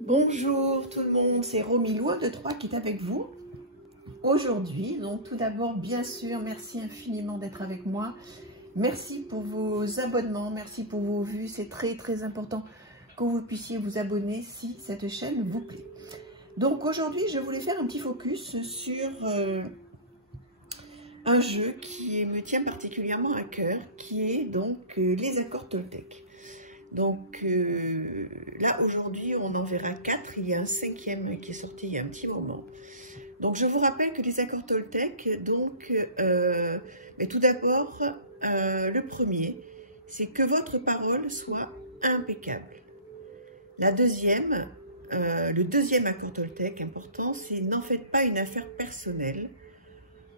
Bonjour tout le monde, c'est Romy Loin de Troyes qui est avec vous aujourd'hui. Donc tout d'abord, bien sûr, merci infiniment d'être avec moi. Merci pour vos abonnements, merci pour vos vues. C'est très important que vous puissiez vous abonner si cette chaîne vous plaît. Donc aujourd'hui, je voulais faire un petit focus sur un jeu qui me tient particulièrement à cœur, qui est donc les accords Toltec. Donc là aujourd'hui on en verra 4, il y a un 5e qui est sorti il y a un petit moment. Donc je vous rappelle que les accords Toltec, donc mais tout d'abord le premier, c'est que votre parole soit impeccable. La deuxième, le deuxième accord Toltec important, c'est n'en faites pas une affaire personnelle.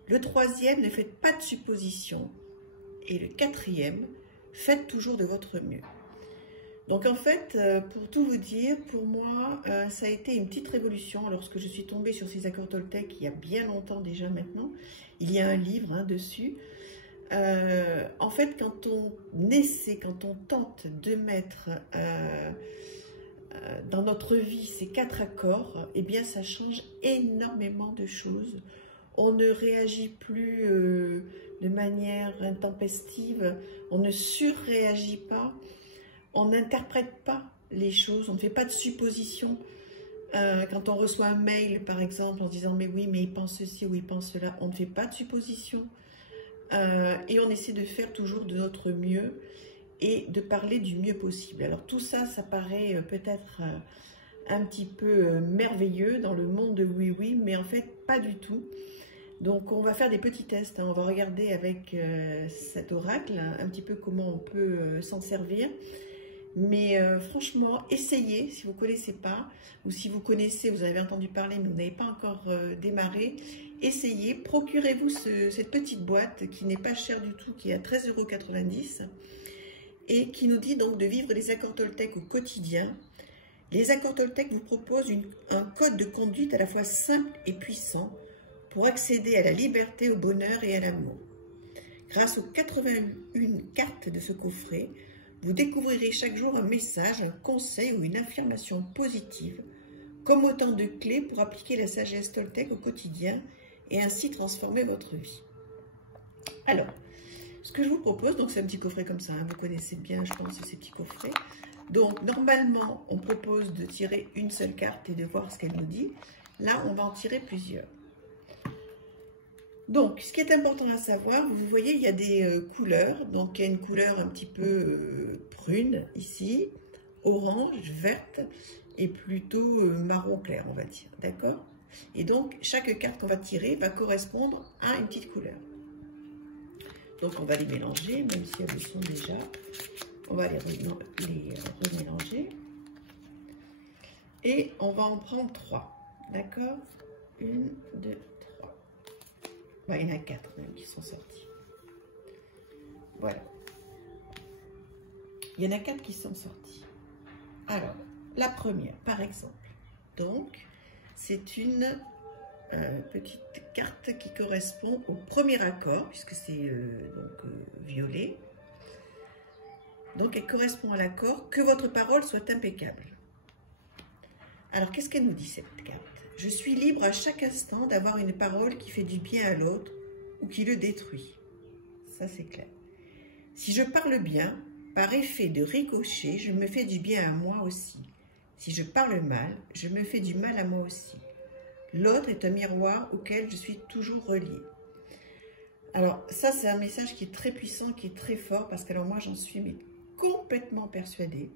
Le troisième, ne faites pas de suppositions. Et le quatrième, faites toujours de votre mieux. Donc en fait, pour tout vous dire, pour moi, ça a été une petite révolution lorsque je suis tombée sur ces accords Toltec il y a bien longtemps déjà maintenant. Il y a un livre dessus. En fait, quand on essaie, quand on tente de mettre dans notre vie ces 4 accords, eh bien ça change énormément de choses. On ne réagit plus de manière intempestive, on ne surréagit pas. On n'interprète pas les choses, on ne fait pas de suppositions. Quand on reçoit un mail, par exemple, en se disant « mais oui, mais il pense ceci ou il pense cela », on ne fait pas de suppositions. Et on essaie de faire toujours de notre mieux et de parler du mieux possible. Alors tout ça, ça paraît peut-être un petit peu merveilleux dans le monde de oui, mais en fait, pas du tout. Donc on va faire des petits tests, on va regarder avec cet oracle un petit peu comment on peut s'en servir. Mais franchement, essayez, si vous ne connaissez pas, ou si vous connaissez, vous avez entendu parler, mais vous n'avez pas encore démarré, essayez, procurez-vous cette petite boîte qui n'est pas chère du tout, qui est à 13,90 € et qui nous dit donc de vivre les accords Toltec au quotidien. Les accords Toltec vous proposent un code de conduite à la fois simple et puissant pour accéder à la liberté, au bonheur et à l'amour. Grâce aux 81 cartes de ce coffret, vous découvrirez chaque jour un message, un conseil ou une affirmation positive, comme autant de clés pour appliquer la sagesse Toltec au quotidien et ainsi transformer votre vie. Alors, ce que je vous propose, donc c'est un petit coffret comme ça, vous connaissez bien, je pense, ces petits coffrets. Donc, normalement, on propose de tirer une seule carte et de voir ce qu'elle nous dit. Là, on va en tirer plusieurs. Donc, ce qui est important à savoir, vous voyez, il y a des couleurs. Donc, il y a une couleur un petit peu prune ici, orange, verte et plutôt marron clair, on va dire. D'accord? Et donc, chaque carte qu'on va tirer va correspondre à une petite couleur. Donc, on va les mélanger, même si elles le sont déjà. On va les remélanger. Et on va en prendre 3. D'accord? 1, 2, 3. Bah, il y en a 4 même qui sont sortis. Voilà. Il y en a 4 qui sont sortis. Alors, la première, par exemple. Donc, c'est une petite carte qui correspond au premier accord, puisque c'est violet. Donc, elle correspond à l'accord « Que votre parole soit impeccable ». Alors, qu'est-ce qu'elle nous dit, cette carte ? Je suis libre à chaque instant d'avoir une parole qui fait du bien à l'autre ou qui le détruit. Ça, c'est clair. Si je parle bien, par effet de ricochet, je me fais du bien à moi aussi. Si je parle mal, je me fais du mal à moi aussi. L'autre est un miroir auquel je suis toujours reliée. Alors, ça, c'est un message qui est très puissant, qui est très fort, parce que alors moi, j'en suis complètement persuadée.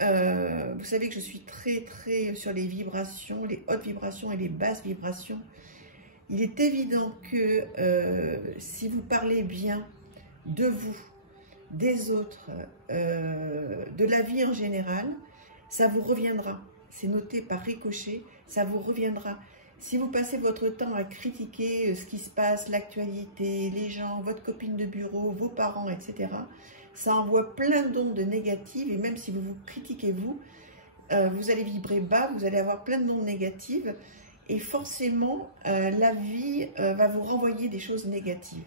Vous savez que je suis très sur les vibrations, les hautes vibrations et les basses vibrations. Il est évident que si vous parlez bien de vous, des autres, de la vie en général, ça vous reviendra. C'est noté par ricochet, ça vous reviendra. Si vous passez votre temps à critiquer ce qui se passe, l'actualité, les gens, votre copine de bureau, vos parents, etc., ça envoie plein d'ondes négatives, et même si vous vous critiquez vous allez vibrer bas, vous allez avoir plein d'ondes négatives, et forcément, la vie va vous renvoyer des choses négatives.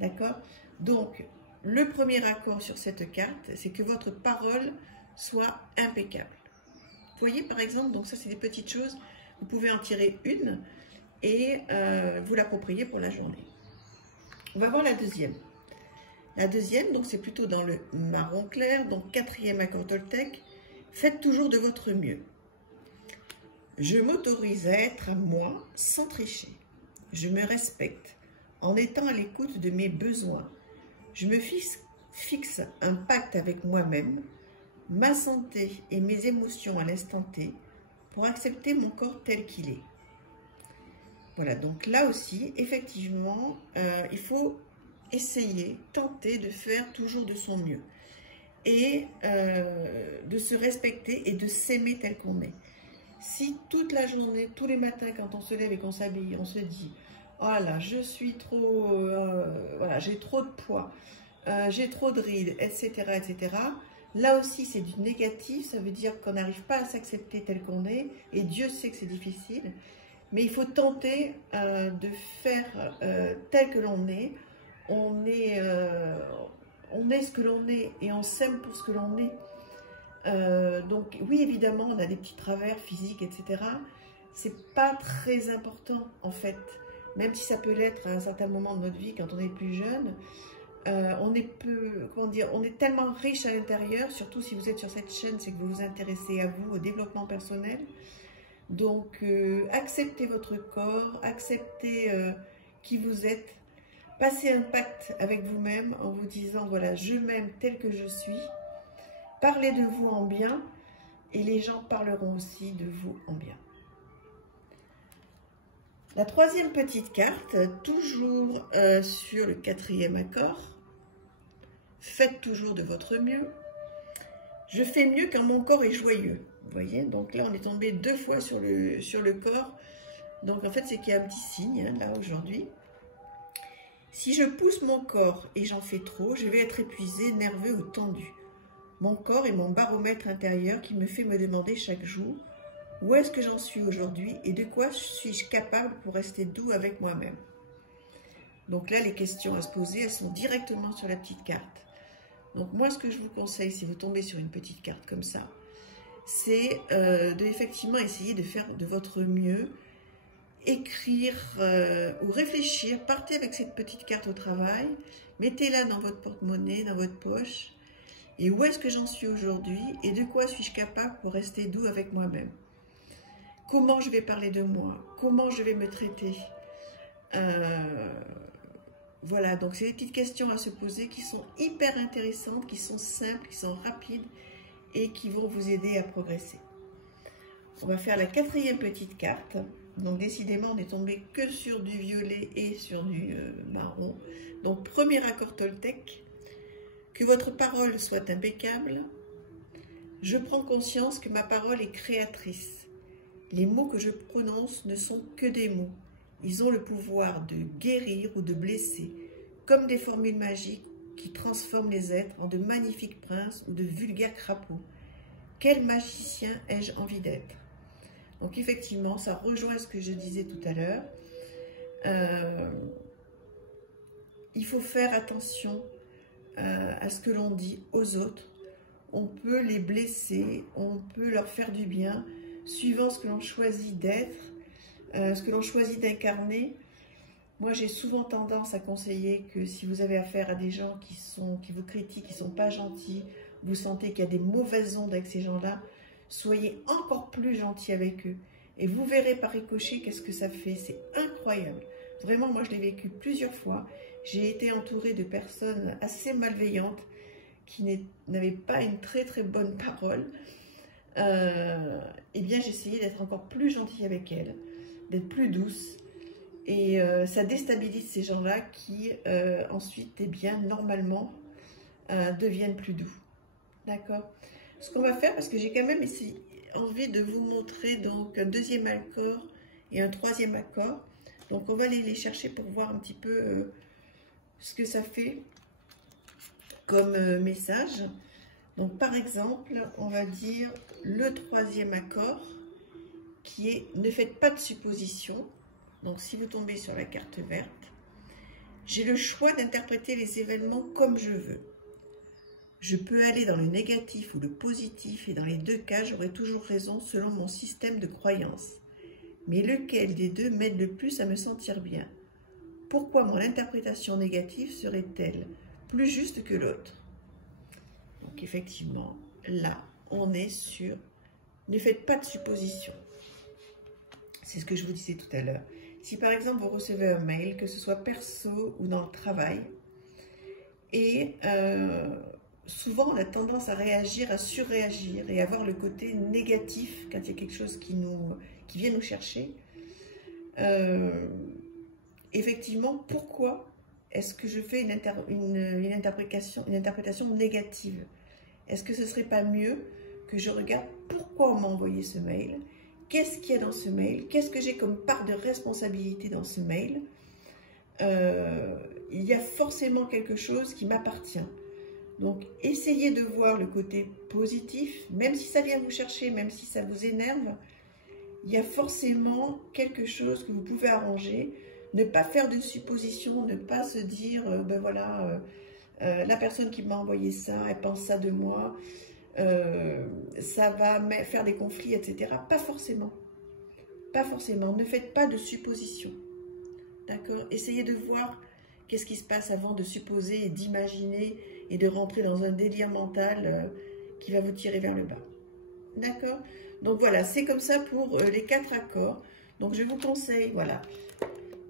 D'accord? Donc, le premier accord sur cette carte, c'est que votre parole soit impeccable. voyez par exemple, donc ça c'est des petites choses, vous pouvez en tirer une et vous l'approprier pour la journée. On va voir la deuxième. La deuxième, donc c'est plutôt dans le marron clair, donc 4e accord Toltec. Faites toujours de votre mieux. Je m'autorise à être à moi sans tricher. Je me respecte en étant à l'écoute de mes besoins. Je me fixe un pacte avec moi-même, ma santé et mes émotions à l'instant T pour accepter mon corps tel qu'il est. Voilà, donc là aussi, effectivement, il faut essayer, tenter de faire toujours de son mieux et de se respecter et de s'aimer tel qu'on est. Si toute la journée, tous les matins quand on se lève et qu'on s'habille, on se dit « Oh là, je suis trop, voilà, j'ai trop de poids, j'ai trop de rides, etc. etc. » Là aussi, c'est du négatif, ça veut dire qu'on n'arrive pas à s'accepter tel qu'on est et Dieu sait que c'est difficile. Mais il faut tenter de faire tel que l'on est. On est ce que l'on est et on s'aime pour ce que l'on est. Donc oui, évidemment, on a des petits travers physiques, etc. C'est pas très important en fait, même si ça peut l'être à un certain moment de notre vie quand on est plus jeune. On est tellement riche à l'intérieur, surtout si vous êtes sur cette chaîne, c'est que vous vous intéressez à vous, au développement personnel. Donc acceptez votre corps, acceptez qui vous êtes. Passez un pacte avec vous-même en vous disant, voilà, je m'aime tel que je suis. Parlez de vous en bien et les gens parleront aussi de vous en bien. La troisième petite carte, toujours sur le 4e accord. Faites toujours de votre mieux. Je fais mieux quand mon corps est joyeux. Vous voyez, donc là, on est tombé 2 fois sur le corps. Donc en fait, c'est qu'il y a un petit signe, hein, là, aujourd'hui. Si je pousse mon corps et j'en fais trop, je vais être épuisé, nerveux ou tendu. Mon corps est mon baromètre intérieur qui me fait me demander chaque jour où est-ce que j'en suis aujourd'hui et de quoi suis-je capable pour rester doux avec moi-même. Donc là, les questions à se poser, elles sont directement sur la petite carte. Donc moi, ce que je vous conseille, si vous tombez sur une petite carte comme ça, c'est de effectivement essayer de faire de votre mieux, écrire ou réfléchir, partez avec cette petite carte au travail, mettez-la dans votre porte-monnaie, dans votre poche, et où est-ce que j'en suis aujourd'hui et de quoi suis-je capable pour rester doux avec moi-même. Comment je vais parler de moi, comment je vais me traiter. Voilà, donc c'est des petites questions à se poser qui sont hyper intéressantes, qui sont simples, qui sont rapides et qui vont vous aider à progresser. On va faire la 4e petite carte. Donc décidément, on n'est tombé que sur du violet et sur du marron. Donc premier accord Toltec. Que votre parole soit impeccable. Je prends conscience que ma parole est créatrice. Les mots que je prononce ne sont que des mots. Ils ont le pouvoir de guérir ou de blesser, comme des formules magiques qui transforment les êtres en de magnifiques princes ou de vulgaires crapauds. Quel magicien ai-je envie d'être? Donc effectivement, ça rejoint ce que je disais tout à l'heure. Il faut faire attention à ce que l'on dit aux autres. On peut les blesser, on peut leur faire du bien, suivant ce que l'on choisit d'être, ce que l'on choisit d'incarner. Moi, j'ai souvent tendance à conseiller que si vous avez affaire à des gens qui vous critiquent, qui ne sont pas gentils, vous sentez qu'il y a des mauvaises ondes avec ces gens-là, soyez encore plus gentil avec eux. Et vous verrez par ricochet qu'est-ce que ça fait. C'est incroyable. Vraiment, moi, je l'ai vécu plusieurs fois. J'ai été entourée de personnes assez malveillantes qui n'avaient pas une très très bonne parole. Eh bien, j'essayais d'être encore plus gentille avec elles, d'être plus douce. Et ça déstabilise ces gens-là qui, ensuite, eh bien, normalement, deviennent plus doux. D'accord? Ce qu'on va faire, parce que j'ai quand même envie de vous montrer donc un 2e accord et un 3e accord. Donc, on va aller les chercher pour voir un petit peu ce que ça fait comme message. Donc, par exemple, on va dire le 3e accord qui est « Ne faites pas de suppositions ». Donc, si vous tombez sur la carte verte, j'ai le choix d'interpréter les événements comme je veux. Je peux aller dans le négatif ou le positif et dans les deux cas, j'aurai toujours raison selon mon système de croyance. Mais lequel des deux m'aide le plus à me sentir bien? Pourquoi mon interprétation négative serait-elle plus juste que l'autre? Donc effectivement, là, on est sur « ne faites pas de suppositions ». C'est ce que je vous disais tout à l'heure. Si par exemple vous recevez un mail, que ce soit perso ou dans le travail, et souvent on a tendance à réagir, à surréagir et à avoir le côté négatif quand il y a quelque chose qui vient nous chercher. Effectivement, pourquoi est-ce que je fais une interprétation négative? Est-ce que ce ne serait pas mieux que je regarde pourquoi on m'a envoyé ce mail? Qu'est-ce qu'il y a dans ce mail? Qu'est-ce que j'ai comme part de responsabilité dans ce mail? Il y a forcément quelque chose qui m'appartient. Donc, essayez de voir le côté positif, même si ça vient vous chercher, même si ça vous énerve, il y a forcément quelque chose que vous pouvez arranger. Ne pas faire de suppositions, ne pas se dire, ben voilà, la personne qui m'a envoyé ça, elle pense ça de moi, ça va faire des conflits, etc. Pas forcément. Pas forcément. Ne faites pas de suppositions. D'accord? Essayez de voir qu'est-ce qui se passe avant de supposer et d'imaginer et de rentrer dans un délire mental qui va vous tirer vers le bas. D'accord? Donc voilà, c'est comme ça pour les 4 accords. Donc je vous conseille, voilà,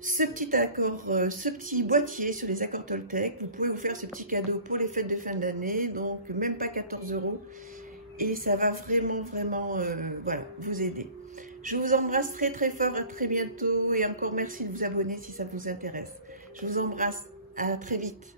ce petit accord, ce petit boîtier sur les accords Toltec. Vous pouvez vous faire ce petit cadeau pour les fêtes de fin d'année, donc même pas 14 €. Et ça va vraiment, voilà, vous aider. Je vous embrasse très très fort, à très bientôt. Et encore merci de vous abonner si ça vous intéresse. Je vous embrasse, à très vite.